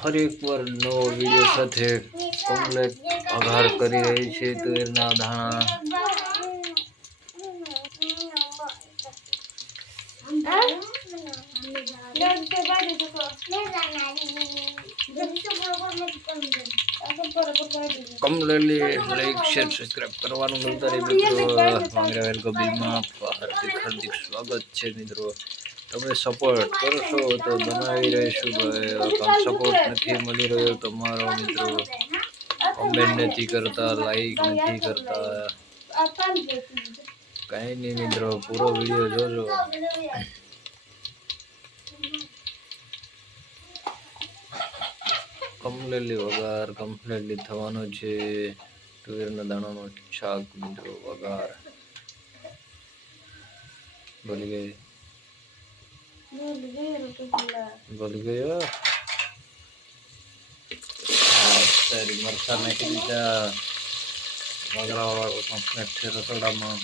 ફરી એકવાર નવો વિડીયો સાથે કમ્પ્લેટ આભાર કરી રહી છે તુવેરના દાણા કમ્પ્લેટલી લાઈક શેર સબસ્ક્રાઇબ કરવાનું ભૂલતા નહીં મિત્રો. માંગરાવેલ કબીરમાં હાર્દિક સ્વાગત છે મિત્રો. તમે સપોર્ટ કરશો તો બનાવી રહીશું ભાઈ. સપોર્ટ નથી મળી રહ્યો તમારો મિત્રો. કમેન્ટ નથી કરતા, લાઈક નથી કરતા, કઈ નહીં મિત્રો. પૂરો વિડીયો જોજો. કમ્પ્લેટલી વઘાર કમ્પ્લેટલી થવાનો છે તુવેરના દાણાનો શાક મિત્રો. વઘાર ભૂલી ગયો તારી મરચા નાખી દીધા. વઘારવાળો કમ્પ્લેટ છે રસોડામાં.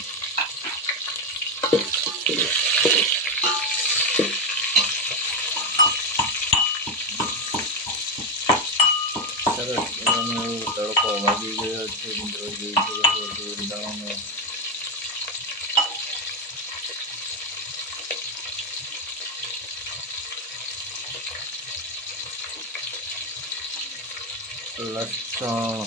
સરસ તડકો વાગી ગયો છે મિત્રો. જોઈ શકો છો દાણાનો લસણ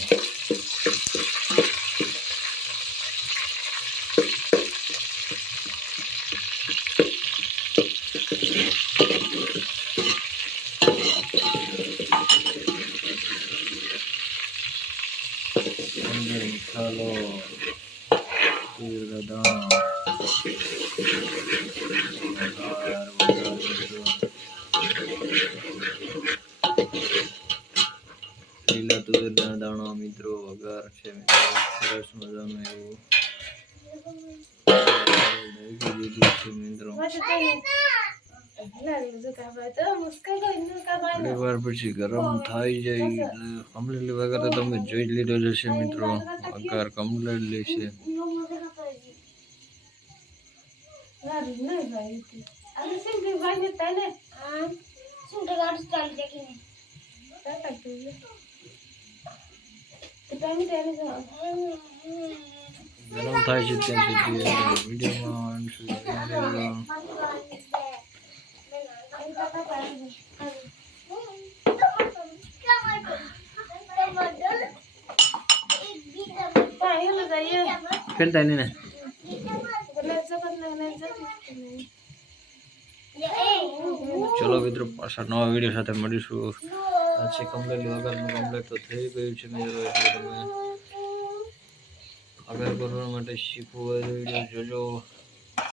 મસાલો તુવેરના દાણા લીલા તુવેરના દાણા મિત્રો. વઘાર છે મિત્રો. સરસ મજાનું એવું દીધું છે મિત્રો. થોડી વાર પછી ગરમ થઈ જાય એટલે કમ્પ્લીટલી વઘાર તો તમે જોઈ જ લીધો જશે મિત્રો. વઘાર કમ્પ્લીટલી છે. ગરમ થાય છે ત્યાં સુધી વિડીયોમાં ફેરતા નહીં ને. ચલો મિત્રો, પાછા નવા વિડીયો સાથે મળીશું. આજે કમ્પ્લેટલી વઘારનું કમ્પ્લેટ તો થઈ ગયું છે મિત્રો. એટલે તમે વઘાર કરવા માટે શીખવું હોય વિડીયો જોજો.